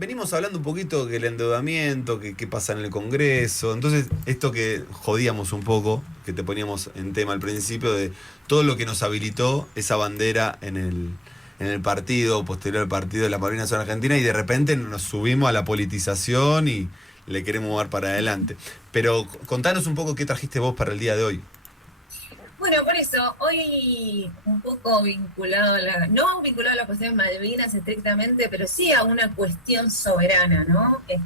Venimos hablando un poquito que el endeudamiento, que pasa en el Congreso. Entonces, esto que jodíamos un poco, que te poníamos en tema al principio, de todo lo que nos habilitó esa bandera en el partido, posterior al partido de la Malvinas Nacional Argentina, y de repente nos subimos a la politización y le queremos mover para adelante. Pero contanos un poco qué trajiste vos para el día de hoy. Bueno, por eso, hoy un poco vinculado no vinculado a las cuestiones Malvinas estrictamente, pero sí a una cuestión soberana, ¿no? Que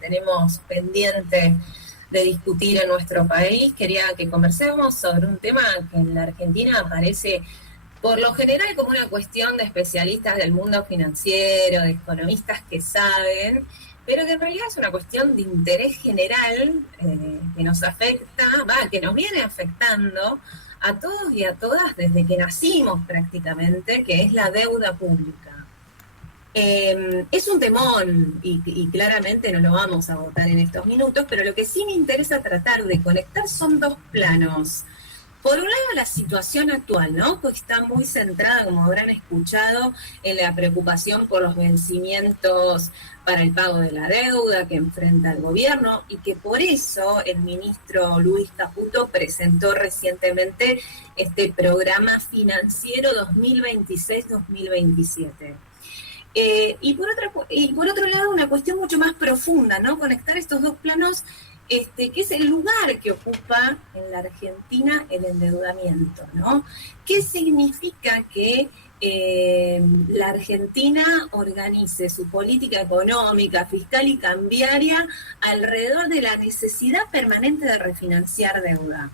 tenemos pendiente de discutir en nuestro país. Quería que conversemos sobre un tema que en la Argentina aparece por lo general como una cuestión de especialistas del mundo financiero, de economistas que saben, pero que en realidad es una cuestión de interés general que nos afecta, que nos viene afectando a todos y a todas desde que nacimos prácticamente, que es la deuda pública. Es un temón y claramente no lo vamos a votar en estos minutos, pero lo que sí me interesa tratar de conectar son dos planos. Por un lado, la situación actual, ¿no? Pues está muy centrada, como habrán escuchado, en la preocupación por los vencimientos para el pago de la deuda que enfrenta el gobierno y que por eso el ministro Luis Caputo presentó recientemente este programa financiero 2026-2027. Y por otro lado, una cuestión mucho más profunda, ¿no? Conectar estos dos planos, que es el lugar que ocupa en la Argentina el endeudamiento, ¿no? ¿Qué significa que la Argentina organice su política económica, fiscal y cambiaria alrededor de la necesidad permanente de refinanciar deuda?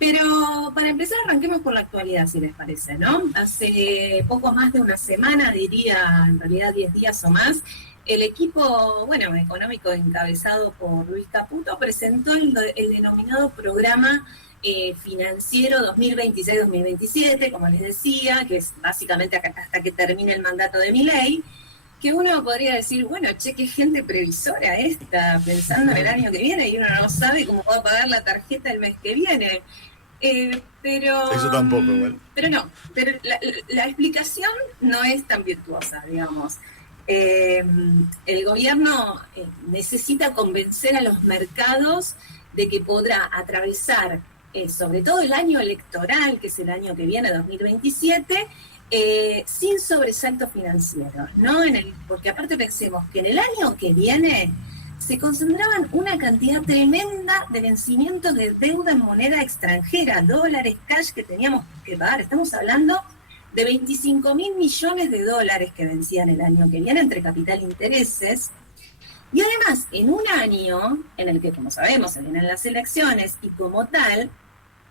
Pero para empezar, arranquemos por la actualidad, si les parece, ¿no? Hace poco más de una semana, diría en realidad 10 días o más, el equipo, económico encabezado por Luis Caputo presentó el denominado programa financiero 2026-2027, como les decía, que es básicamente hasta que termine el mandato de Milei, que uno podría decir, bueno, qué gente previsora esta, pensando en el año que viene y uno no sabe cómo va a pagar la tarjeta el mes que viene. Eso tampoco, igual. Pero la explicación no es tan virtuosa, digamos. El gobierno necesita convencer a los mercados de que podrá atravesar, sobre todo el año electoral, que es el año que viene, 2027, sin sobresaltos financieros, ¿no? Porque aparte pensemos que en el año que viene se concentraban una cantidad tremenda de vencimientos de deuda en moneda extranjera, dólares, cash que teníamos que pagar. Estamos hablando de 25.000 millones de dólares que vencían el año que viene entre capital e intereses. Y además, en un año en el que, como sabemos, se vienen las elecciones y como tal,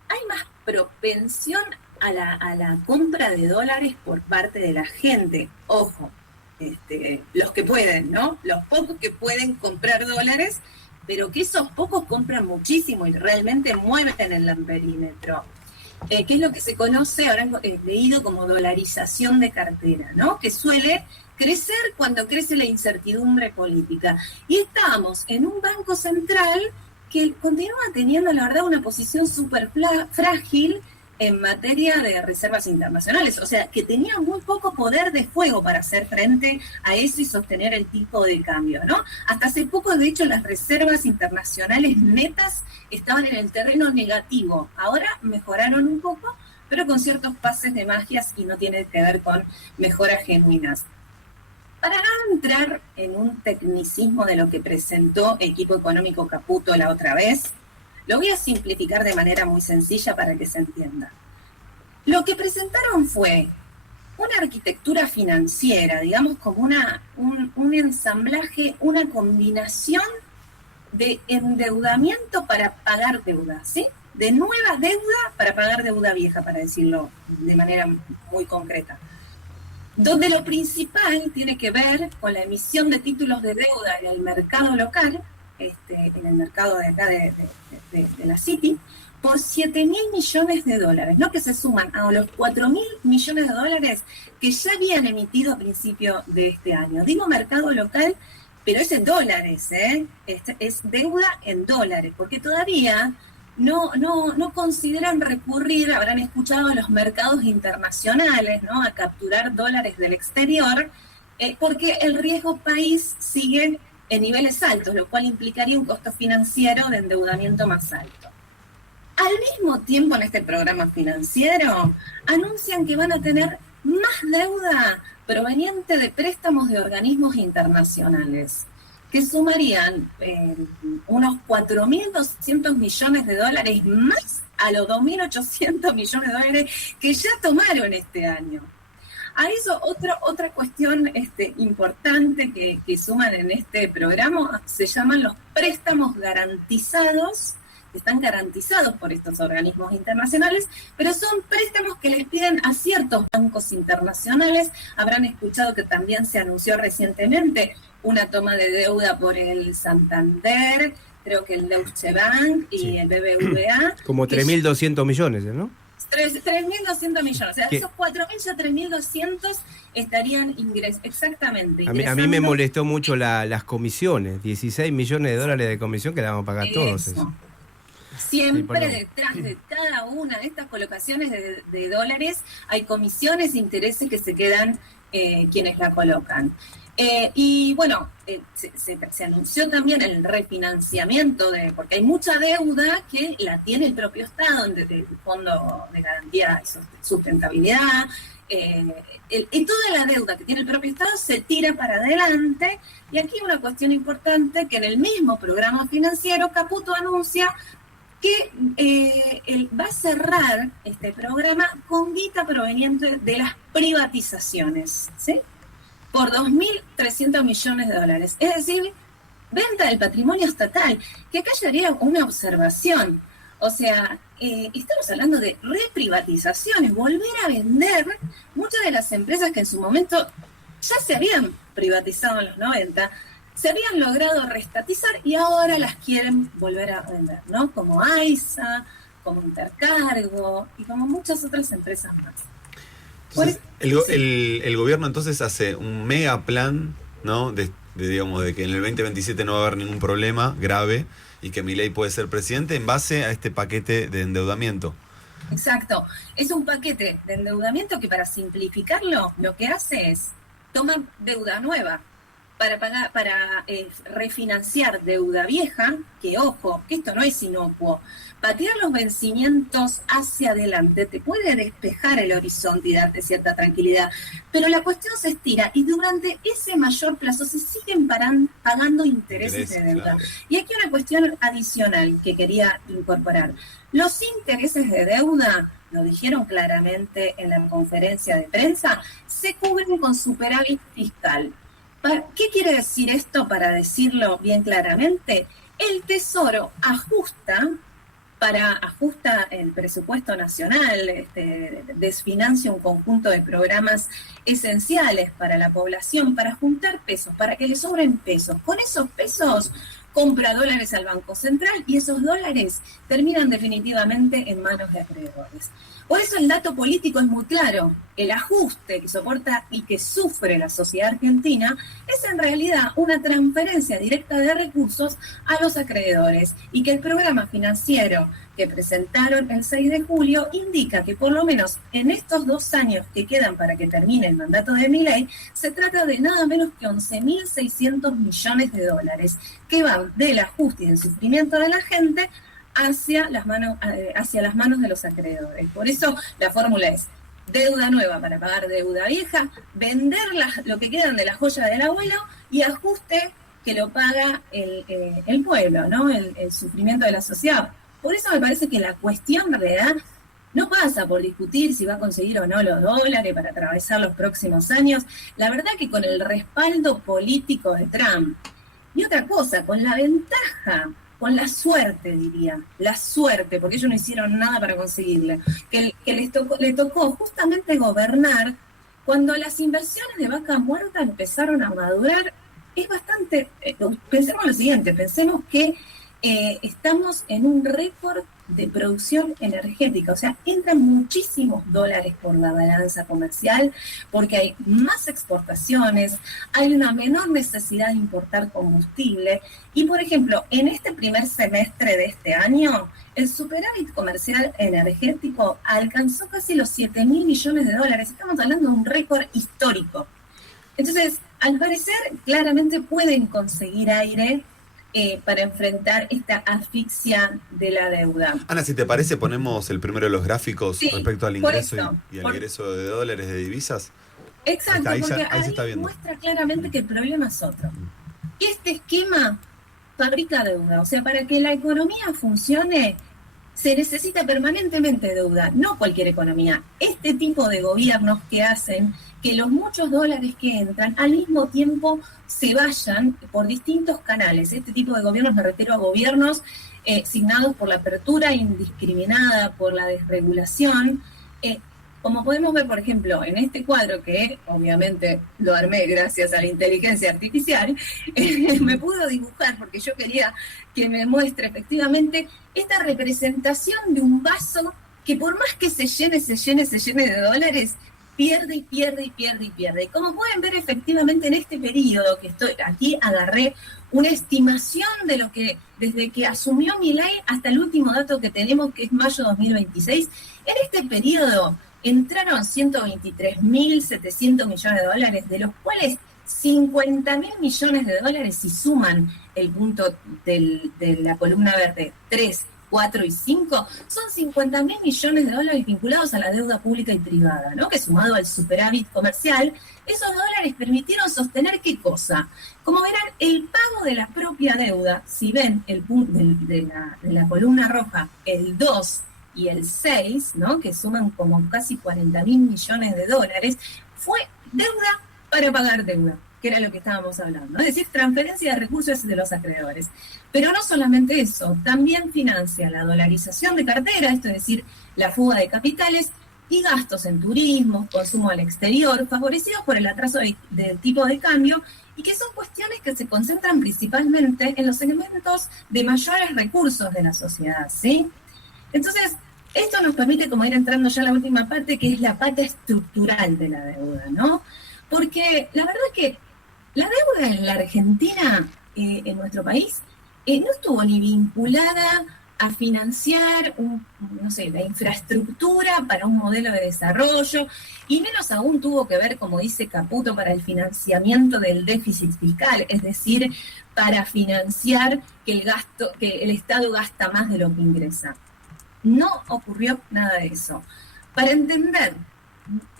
hay más propensión a la compra de dólares por parte de la gente. Ojo, los que pueden, ¿no? Los pocos que pueden comprar dólares, pero que esos pocos compran muchísimo y realmente mueven el perímetro. Que es lo que se conoce, habrán leído como dolarización de cartera, ¿no? Que suele crecer cuando crece la incertidumbre política. Y estamos en un banco central que continúa teniendo, la verdad, una posición súper frágil en materia de reservas internacionales, o sea, que tenía muy poco poder de fuego para hacer frente a eso y sostener el tipo de cambio, ¿no? Hasta hace poco, de hecho, las reservas internacionales netas estaban en el terreno negativo, ahora mejoraron un poco, pero con ciertos pases de magias y no tiene que ver con mejoras genuinas. Para no entrar en un tecnicismo de lo que presentó Equipo Económico Caputo la otra vez, lo voy a simplificar de manera muy sencilla para que se entienda. Lo que presentaron fue una arquitectura financiera, digamos como un ensamblaje, una combinación de endeudamiento para pagar deuda, ¿sí? De nueva deuda para pagar deuda vieja, para decirlo de manera muy concreta. Donde lo principal tiene que ver con la emisión de títulos de deuda en el mercado local, en el mercado de acá de la City, por 7.000 millones de dólares, ¿no? Que se suman a los 4.000 millones de dólares que ya habían emitido a principio de este año. Digo mercado local, pero es en dólares, ¿eh? Es deuda en dólares, porque todavía no consideran recurrir, habrán escuchado, a los mercados internacionales, ¿no? A capturar dólares del exterior, porque el riesgo país sigue en niveles altos, lo cual implicaría un costo financiero de endeudamiento más alto. Al mismo tiempo, en este programa financiero, anuncian que van a tener más deuda proveniente de préstamos de organismos internacionales, que sumarían unos 4.200 millones de dólares más a los 2.800 millones de dólares que ya tomaron este año. A eso, otra cuestión importante que suman en este programa se llaman los préstamos garantizados, que están garantizados por estos organismos internacionales, pero son préstamos que les piden a ciertos bancos internacionales. Habrán escuchado que también se anunció recientemente una toma de deuda por el Santander, creo que el Deutsche Bank y el BBVA. Como 3.200 millones, ¿no? 3.200 millones, o sea, esos 4.000 ya 3.200 estarían exactamente ingresando. A mí me molestó mucho las comisiones, 16 millones de dólares de comisión que le vamos a pagar todos. Eso. Siempre detrás de cada una de estas colocaciones de dólares hay comisiones e intereses que se quedan quienes la colocan. Y bueno, se anunció también el refinanciamiento, porque hay mucha deuda que la tiene el propio Estado, el Fondo de Garantía y Sustentabilidad. Y toda la deuda que tiene el propio Estado se tira para adelante. Y aquí una cuestión importante, que en el mismo programa financiero Caputo anuncia que va a cerrar este programa con guita proveniente de las privatizaciones, ¿sí? Por 2.300 millones de dólares. Es decir, venta del patrimonio estatal, que acá ya haría una observación. O sea, estamos hablando de reprivatizaciones, volver a vender muchas de las empresas que en su momento ya se habían privatizado en los 90, se habían logrado reestatizar y ahora las quieren volver a vender, ¿no? Como AISA, como Intercargo y como muchas otras empresas más. Entonces, el gobierno entonces hace un mega plan, ¿no? Digamos, de que en el 2027 no va a haber ningún problema grave y que Milei puede ser presidente en base a este paquete de endeudamiento. Exacto. Es un paquete de endeudamiento que, para simplificarlo, lo que hace es tomar deuda nueva para refinanciar deuda vieja, que ojo, que esto no es inocuo. Patear los vencimientos hacia adelante te puede despejar el horizonte y darte cierta tranquilidad, pero la cuestión se estira y durante ese mayor plazo se siguen pagando intereses de deuda. Claro. Y aquí una cuestión adicional que quería incorporar. Los intereses de deuda, lo dijeron claramente en la conferencia de prensa, se cubren con superávit fiscal. ¿Qué quiere decir esto, para decirlo bien claramente? El Tesoro ajusta el presupuesto nacional, desfinancia un conjunto de programas esenciales para la población, para juntar pesos, para que le sobren pesos. Con esos pesos compra dólares al Banco Central y esos dólares terminan definitivamente en manos de acreedores. Por eso el dato político es muy claro. El ajuste que soporta y que sufre la sociedad argentina es en realidad una transferencia directa de recursos a los acreedores, y que el programa financiero que presentaron el 6 de julio indica que por lo menos en estos 2 años que quedan para que termine el mandato de Milei, se trata de nada menos que 11.600 millones de dólares que van del ajuste y del sufrimiento de la gente hacia las manos de los acreedores. Por eso la fórmula es deuda nueva para pagar deuda vieja, vender lo que quedan de la joya del abuelo y ajuste que lo paga el pueblo, ¿no? El sufrimiento de la sociedad. Por eso me parece que la cuestión en realidad no pasa por discutir si va a conseguir o no los dólares para atravesar los próximos años. La verdad que con el respaldo político de Trump, y otra cosa, con la ventaja, con la suerte, diría, la suerte, porque ellos no hicieron nada para conseguirla, que le tocó justamente gobernar cuando las inversiones de vaca muerta empezaron a madurar. Es bastante, pensemos lo siguiente, pensemos que estamos en un récord de producción energética, o sea, entran muchísimos dólares por la balanza comercial porque hay más exportaciones, hay una menor necesidad de importar combustible y, por ejemplo, en este primer semestre de este año, el superávit comercial energético alcanzó casi los 7.000 millones de dólares. Estamos hablando de un récord histórico. Entonces, al parecer claramente pueden conseguir aire para enfrentar esta asfixia de la deuda. Ana, si te parece, ponemos el primero de los gráficos Sí, respecto al por ingreso eso, y al ingreso de dólares, de divisas. Exacto, Ahí porque se está ahí viendo. muestra claramente que el problema es otro. Y este esquema fabrica deuda. O sea, para que la economía funcione, se necesita permanentemente deuda, no cualquier economía. Este tipo de gobiernos que hacen que los muchos dólares que entran al mismo tiempo se vayan por distintos canales. Este tipo de gobiernos, me refiero a gobiernos signados por la apertura indiscriminada, por la desregulación. Como podemos ver, por ejemplo, en este cuadro, que obviamente lo armé gracias a la inteligencia artificial, me pudo dibujar porque yo quería que me muestre efectivamente esta representación de un vaso que por más que se llene de dólares, pierde y pierde y pierde y pierde. Y como pueden ver efectivamente en este periodo que estoy aquí, agarré una estimación de lo que, desde que asumió Milei hasta el último dato que tenemos, que es mayo 2026, en este periodo entraron 123.700 millones de dólares, de los cuales 50.000 millones de dólares, si suman el punto de la columna verde 3, 4 y 5, son 50.000 millones de dólares vinculados a la deuda pública y privada, ¿no? Que sumado al superávit comercial, esos dólares permitieron sostener ¿qué cosa? Como verán, el pago de la propia deuda, si ven el punto de la columna roja, el 2 y el 6, ¿no? Que suman como casi 40.000 millones de dólares, fue deuda para pagar deuda, que era lo que estábamos hablando, ¿no? Es decir, transferencia de recursos de los acreedores. Pero no solamente eso, también financia la dolarización de cartera, esto es decir, la fuga de capitales y gastos en turismo, consumo al exterior, favorecidos por el atraso del tipo de cambio, y que son cuestiones que se concentran principalmente en los segmentos de mayores recursos de la sociedad, ¿sí? Entonces, esto nos permite como ir entrando ya a la última parte, que es la pata estructural de la deuda, ¿no? Porque la verdad que la deuda en la Argentina, en nuestro país, no estuvo ni vinculada a financiar la infraestructura para un modelo de desarrollo, y menos aún tuvo que ver, como dice Caputo, para el financiamiento del déficit fiscal, es decir, para financiar que el Estado gasta más de lo que ingresa. No ocurrió nada de eso. Para entender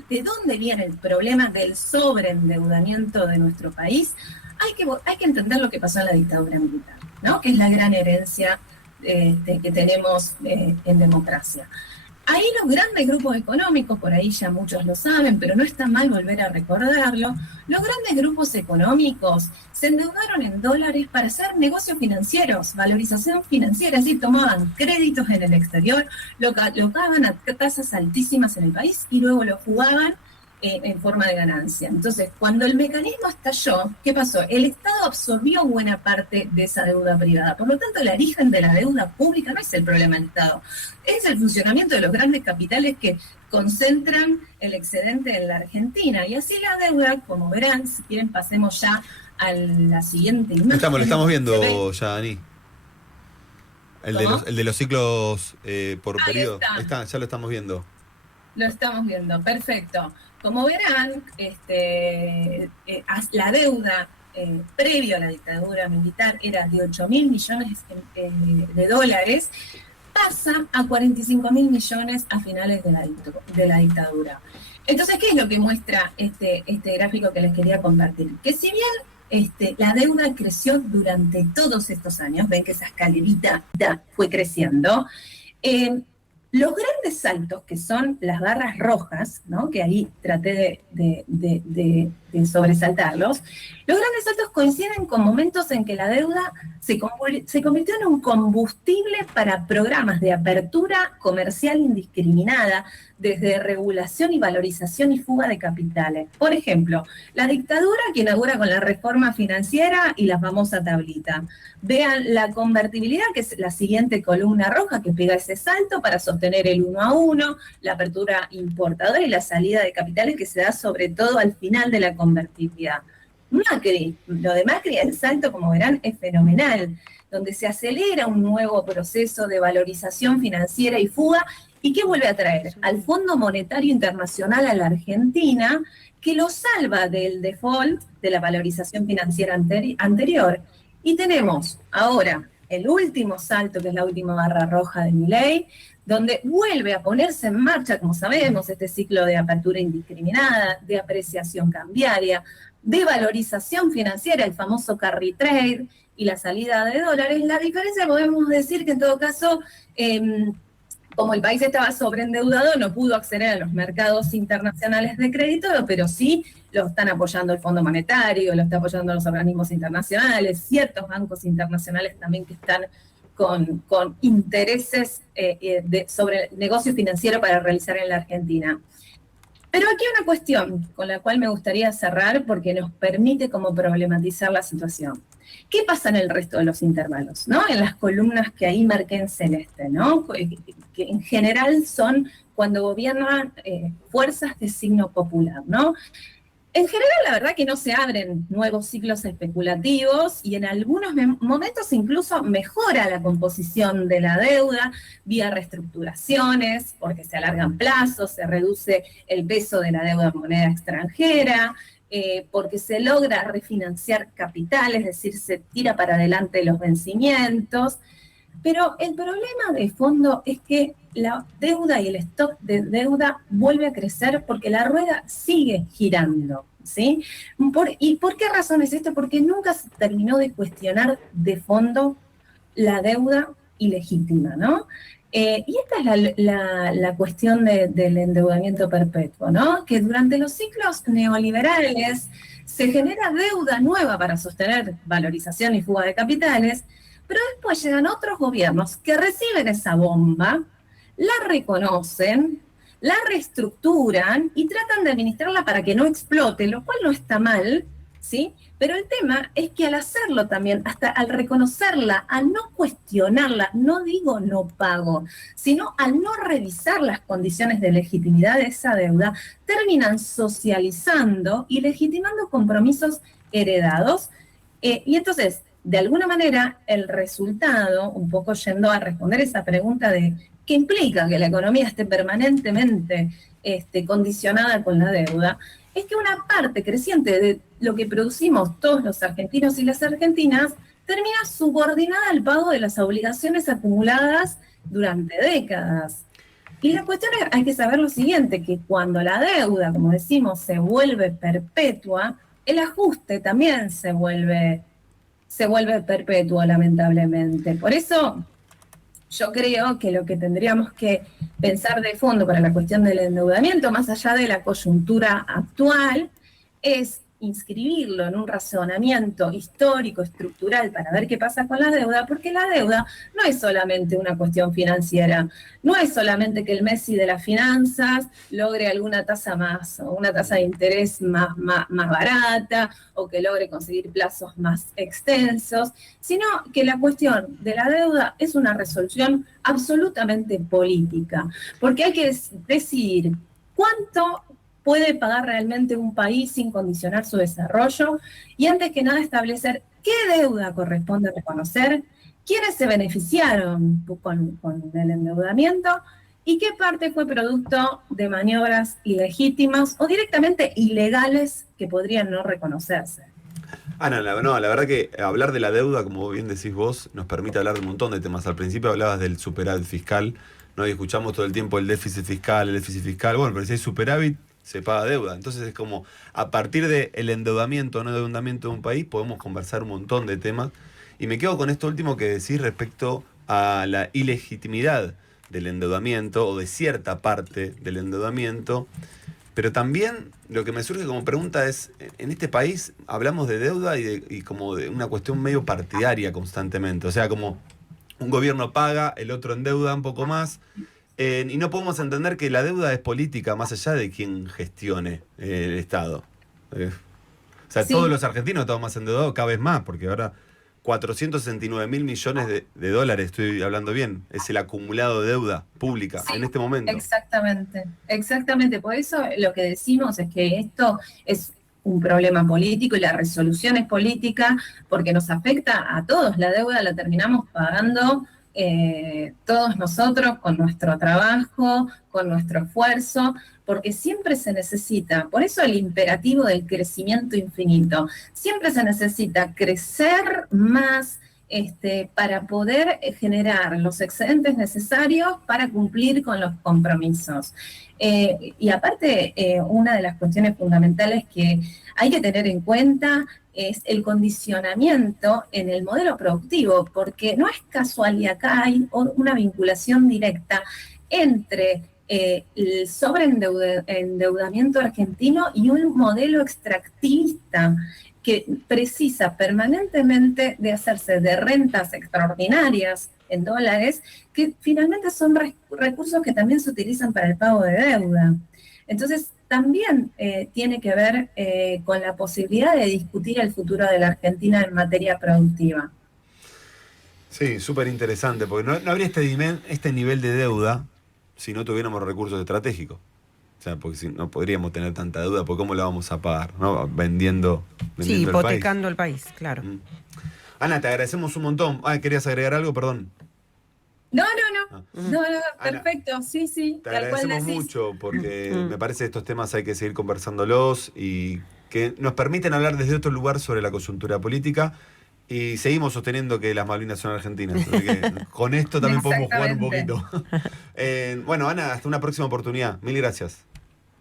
de dónde viene el problema del sobreendeudamiento de nuestro país, hay que entender lo que pasó en la dictadura militar, ¿no? Que es la gran herencia que tenemos en democracia. Ahí los grandes grupos económicos, por ahí ya muchos lo saben, pero no está mal volver a recordarlo, los grandes grupos económicos se endeudaron en dólares para hacer negocios financieros, valorización financiera, es decir, tomaban créditos en el exterior, lo pagaban a tasas altísimas en el país y luego lo jugaban en forma de ganancia. Entonces, cuando el mecanismo estalló, ¿qué pasó? El Estado absorbió buena parte de esa deuda privada. Por lo tanto, el origen de la deuda pública no es el problema del Estado, es el funcionamiento de los grandes capitales que concentran el excedente en la Argentina. Y así la deuda, como verán, si quieren pasemos ya a la siguiente imagen. Lo estamos viendo ya, Ani. El de los ciclos por periodo. Ya lo estamos viendo. Lo estamos viendo, perfecto. Como verán, la deuda previo a la dictadura militar era de 8.000 millones de dólares, pasa a 45.000 millones a finales de la dictadura. Entonces, ¿qué es lo que muestra este gráfico que les quería compartir? Que si bien la deuda creció durante todos estos años, ven que esa escalerita fue creciendo, los grandes saltos, que son las barras rojas, ¿no? Que ahí traté de sobresaltarlos, los grandes saltos coinciden con momentos en que la deuda se convirtió en un combustible para programas de apertura comercial indiscriminada, desde regulación y valorización y fuga de capitales. Por ejemplo, la dictadura que inaugura con la reforma financiera y la famosa tablita. Vean la convertibilidad, que es la siguiente columna roja que pega ese salto para sostener el 1 a 1, la apertura importadora y la salida de capitales que se da sobre todo al final de la convertibilidad. Lo de Macri, el salto, como verán, es fenomenal, donde se acelera un nuevo proceso de valorización financiera y fuga, ¿Y qué vuelve a traer? Al Fondo Monetario Internacional a la Argentina, que lo salva del default de la valorización financiera anterior. Y tenemos ahora el último salto, que es la última barra roja de Milei, donde vuelve a ponerse en marcha, como sabemos, este ciclo de apertura indiscriminada, de apreciación cambiaria, de valorización financiera, el famoso carry trade y la salida de dólares. La diferencia, podemos decir que en todo caso, como el país estaba sobreendeudado, no pudo acceder a los mercados internacionales de crédito, pero sí lo están apoyando el Fondo Monetario, lo están apoyando los organismos internacionales, ciertos bancos internacionales también que están con intereses sobre el negocio financiero para realizar en la Argentina. Pero aquí hay una cuestión con la cual me gustaría cerrar porque nos permite como problematizar la situación. ¿Qué pasa en el resto de los intervalos, ¿no? En las columnas que ahí marqué en celeste, ¿no? Que en general son cuando gobiernan fuerzas de signo popular, ¿no? En general, la verdad que no se abren nuevos ciclos especulativos y en algunos momentos incluso mejora la composición de la deuda vía reestructuraciones, porque se alargan plazos, se reduce el peso de la deuda en moneda extranjera, porque se logra refinanciar capital, es decir, se tira para adelante los vencimientos. Pero el problema de fondo es que la deuda y el stock de deuda vuelve a crecer porque la rueda sigue girando, ¿sí? ¿Y por qué razón es esto? Porque nunca se terminó de cuestionar de fondo la deuda ilegítima, ¿no? Y esta es la cuestión del endeudamiento perpetuo, ¿no? Que durante los ciclos neoliberales se genera deuda nueva para sostener valorización y fuga de capitales, pero después llegan otros gobiernos que reciben esa bomba, la reconocen, la reestructuran y tratan de administrarla para que no explote, lo cual no está mal, ¿sí? Pero el tema es que al hacerlo también, hasta al reconocerla, al no cuestionarla, no digo no pago, sino al no revisar las condiciones de legitimidad de esa deuda, terminan socializando y legitimando compromisos heredados. Y entonces, de alguna manera, el resultado, un poco yendo a responder esa pregunta de qué implica que la economía esté permanentemente condicionada con la deuda, es que una parte creciente de lo que producimos todos los argentinos y las argentinas termina subordinada al pago de las obligaciones acumuladas durante décadas. Y la cuestión es, hay que saber lo siguiente, que cuando la deuda, como decimos, se vuelve perpetua, el ajuste también se vuelve perpetuo, lamentablemente. Por eso yo creo que lo que tendríamos que pensar de fondo para la cuestión del endeudamiento, más allá de la coyuntura actual, es inscribirlo en un razonamiento histórico, estructural, para ver qué pasa con la deuda, porque la deuda no es solamente una cuestión financiera, no es solamente que el Messi de las finanzas logre alguna tasa más, o una tasa de interés más barata, o que logre conseguir plazos más extensos, sino que la cuestión de la deuda es una resolución absolutamente política, porque hay que decidir cuánto puede pagar realmente un país sin condicionar su desarrollo y antes que nada establecer qué deuda corresponde reconocer, quiénes se beneficiaron con el endeudamiento y qué parte fue producto de maniobras ilegítimas o directamente ilegales que podrían no reconocerse. Ana, la verdad que hablar de la deuda, como bien decís vos, nos permite hablar de un montón de temas. Al principio hablabas del superávit fiscal, ¿no? Y escuchamos todo el tiempo el déficit fiscal, bueno, pero si hay superávit, se paga deuda. Entonces es como, a partir del endeudamiento o no endeudamiento de un país, podemos conversar un montón de temas. Y me quedo con esto último que decís respecto a la ilegitimidad del endeudamiento o de cierta parte del endeudamiento. Pero también lo que me surge como pregunta es, en este país hablamos de deuda y como de una cuestión medio partidaria constantemente. O sea, como un gobierno paga, el otro endeuda un poco más. Y no podemos entender que la deuda es política más allá de quien gestione el Estado. O sea, sí. Todos los argentinos estamos más endeudados cada vez más, porque ahora 469.000 millones de dólares, estoy hablando bien, es el acumulado de deuda pública en este momento. Exactamente. Por eso lo que decimos es que esto es un problema político y la resolución es política porque nos afecta a todos. La deuda la terminamos pagando todos nosotros con nuestro trabajo, con nuestro esfuerzo, porque siempre se necesita, por eso el imperativo del crecimiento infinito, siempre se necesita crecer más para poder generar los excedentes necesarios para cumplir con los compromisos. Y aparte, una de las cuestiones fundamentales que hay que tener en cuenta es el condicionamiento en el modelo productivo, porque no es casualidad, acá hay una vinculación directa entre el sobreendeudamiento argentino y un modelo extractivista que precisa permanentemente de hacerse de rentas extraordinarias en dólares, que finalmente son recursos que también se utilizan para el pago de deuda. Entonces, también tiene que ver con la posibilidad de discutir el futuro de la Argentina en materia productiva. Sí, súper interesante, porque no habría este nivel de deuda si no tuviéramos recursos estratégicos. O sea, porque si no podríamos tener tanta deuda, porque ¿cómo la vamos a pagar? ¿No? Vendiendo sí, el hipotecando el país, claro. Ana, te agradecemos un montón. ¿Querías agregar algo? Perdón. No, perfecto, Ana, sí. Te agradecemos mucho porque me parece que estos temas hay que seguir conversándolos y que nos permiten hablar desde otro lugar sobre la coyuntura política y seguimos sosteniendo que las Malvinas son argentinas. Así que con esto también podemos jugar un poquito. Bueno, Ana, hasta una próxima oportunidad. Mil gracias.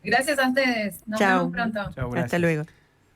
Gracias a ustedes. Nos vemos pronto. Chau, Hasta luego.